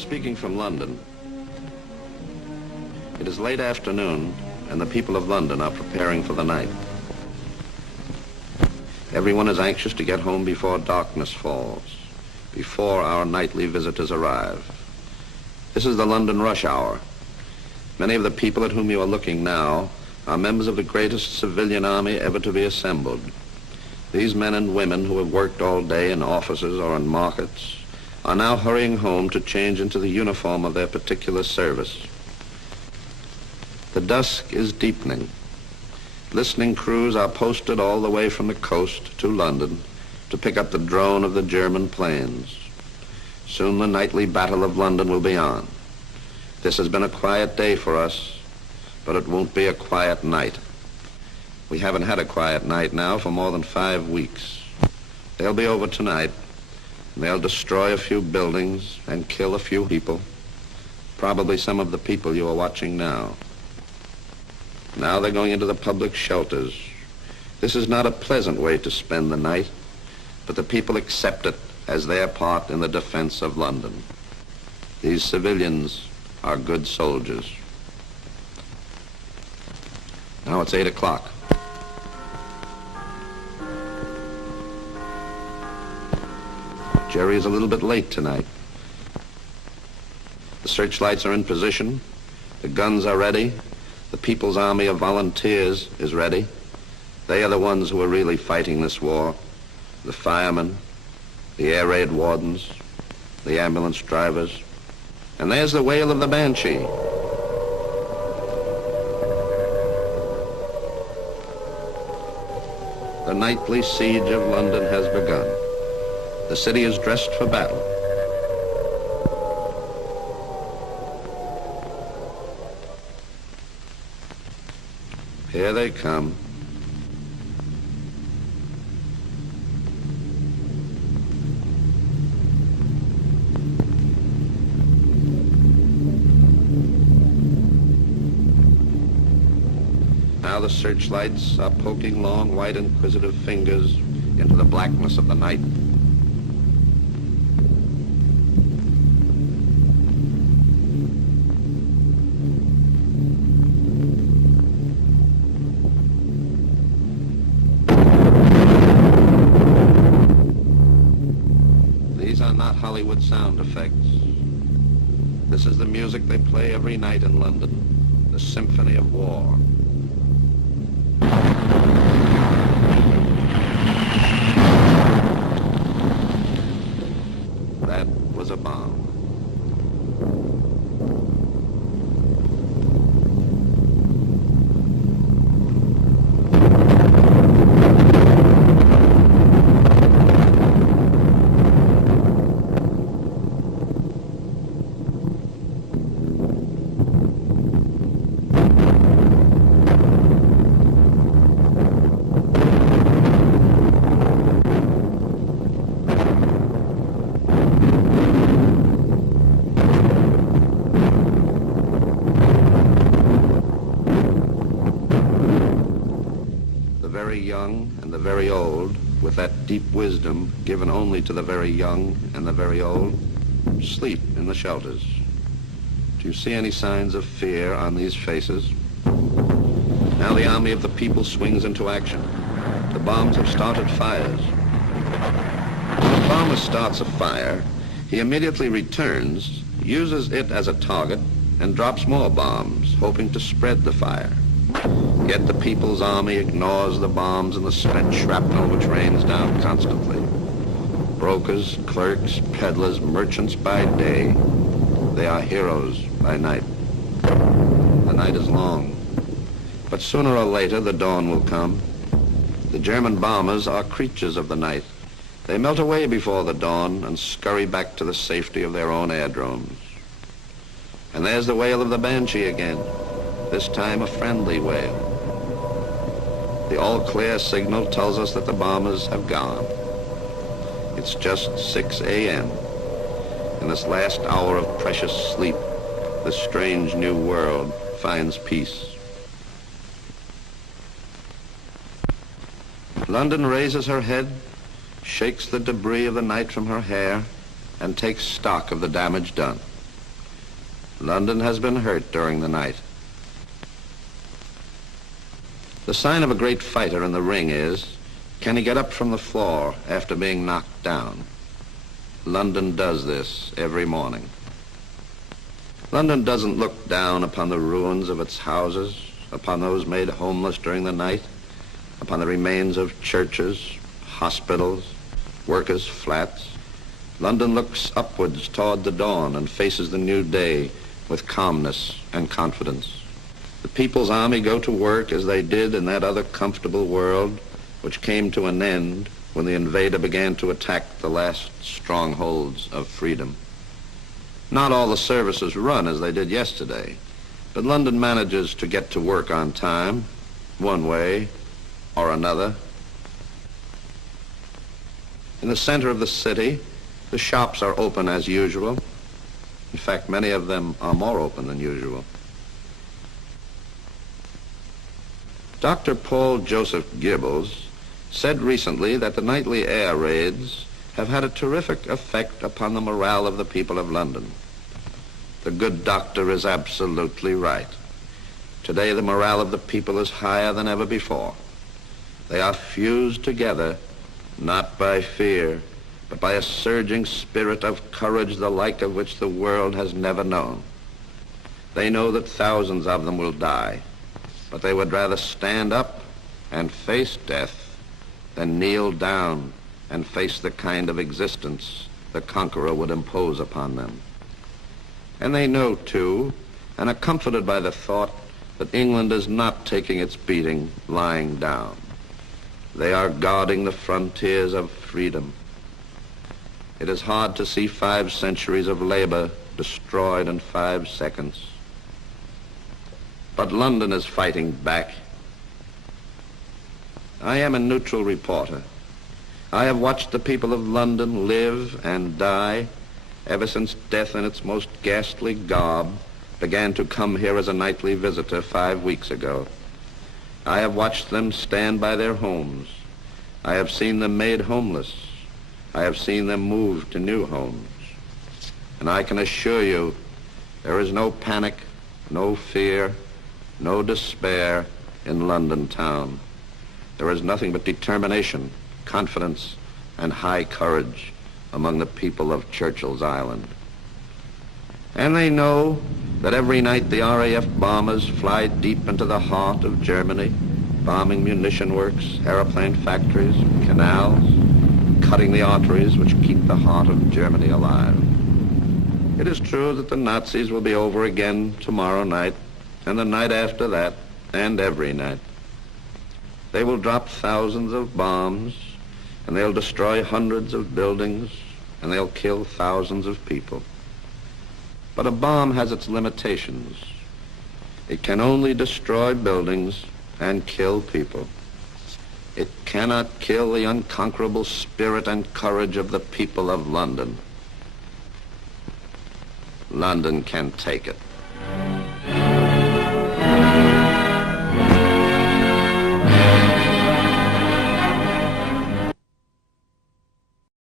speaking from London. It is late afternoon, and the people of London are preparing for the night. Everyone is anxious to get home before darkness falls, before our nightly visitors arrive. This is the London rush hour. Many of the people at whom you are looking now are members of the greatest civilian army ever to be assembled. These men and women who have worked all day in offices or in markets are now hurrying home to change into the uniform of their particular service. The dusk is deepening. Listening crews are posted all the way from the coast to London to pick up the drone of the German planes. Soon the nightly battle of London will be on. This has been a quiet day for us, but it won't be a quiet night. We haven't had a quiet night now for more than 5 weeks. They'll be over tonight, and they'll destroy a few buildings and kill a few people, probably some of the people you are watching now. Now they're going into the public shelters. This is not a pleasant way to spend the night, but the people accept it as their part in the defense of London. These civilians are good soldiers. Now it's 8 o'clock. Jerry is a little bit late tonight. The searchlights are in position. The guns are ready. The People's Army of Volunteers is ready. They are the ones who are really fighting this war. The firemen, the air raid wardens, the ambulance drivers. And there's the wail of the banshee. The nightly siege of London has begun. The city is dressed for battle. Here they come. Now the searchlights are poking long, white, inquisitive fingers into the blackness of the night. These are not Hollywood sound effects. This is the music they play every night in London, the symphony of war. That was a bomb. The very young and the very old, with that deep wisdom given only to the very young and the very old, sleep in the shelters. Do you see any signs of fear on these faces? Now the army of the people swings into action. The bombs have started fires. When a bomber starts a fire, he immediately returns, uses it as a target, and drops more bombs, hoping to spread the fire. Yet the People's Army ignores the bombs and the spent shrapnel which rains down constantly. Brokers, clerks, peddlers, merchants by day, they are heroes by night. The night is long, but sooner or later the dawn will come. The German bombers are creatures of the night. They melt away before the dawn and scurry back to the safety of their own aerodromes. And there's the wail of the banshee again, this time a friendly wail. The all-clear signal tells us that the bombers have gone. It's just 6 a.m. In this last hour of precious sleep, this strange new world finds peace. London raises her head, shakes the debris of the night from her hair, and takes stock of the damage done. London has been hurt during the night. The sign of a great fighter in the ring is, can he get up from the floor after being knocked down? London does this every morning. London doesn't look down upon the ruins of its houses, upon those made homeless during the night, upon the remains of churches, hospitals, workers' flats. London looks upwards toward the dawn and faces the new day with calmness and confidence. The People's Army go to work as they did in that other comfortable world which came to an end when the invader began to attack the last strongholds of freedom. Not all the services run as they did yesterday, but London manages to get to work on time, one way or another. In the center of the city, the shops are open as usual. In fact, many of them are more open than usual. Dr. Paul Joseph Gibbles said recently that the nightly air raids have had a terrific effect upon the morale of the people of London. The good doctor is absolutely right. Today, the morale of the people is higher than ever before. They are fused together, not by fear, but by a surging spirit of courage the like of which the world has never known. They know that thousands of them will die, but they would rather stand up and face death than kneel down and face the kind of existence the conqueror would impose upon them. And they know, too, and are comforted by the thought that England is not taking its beating lying down. They are guarding the frontiers of freedom. It is hard to see 5 centuries of labor destroyed in 5 seconds. But London is fighting back. I am a neutral reporter. I have watched the people of London live and die ever since death in its most ghastly garb began to come here as a nightly visitor 5 weeks ago. I have watched them stand by their homes. I have seen them made homeless. I have seen them move to new homes. And I can assure you, there is no panic, no fear, no despair in London town. There is nothing but determination, confidence, and high courage among the people of Churchill's Island. And they know that every night the RAF bombers fly deep into the heart of Germany, bombing munition works, airplane factories, canals, cutting the arteries which keep the heart of Germany alive. It is true that the Nazis will be over again tomorrow night, and the night after that, and every night. They will drop thousands of bombs, and they'll destroy hundreds of buildings, and they'll kill thousands of people. But a bomb has its limitations. It can only destroy buildings and kill people. It cannot kill the unconquerable spirit and courage of the people of London. London can take it.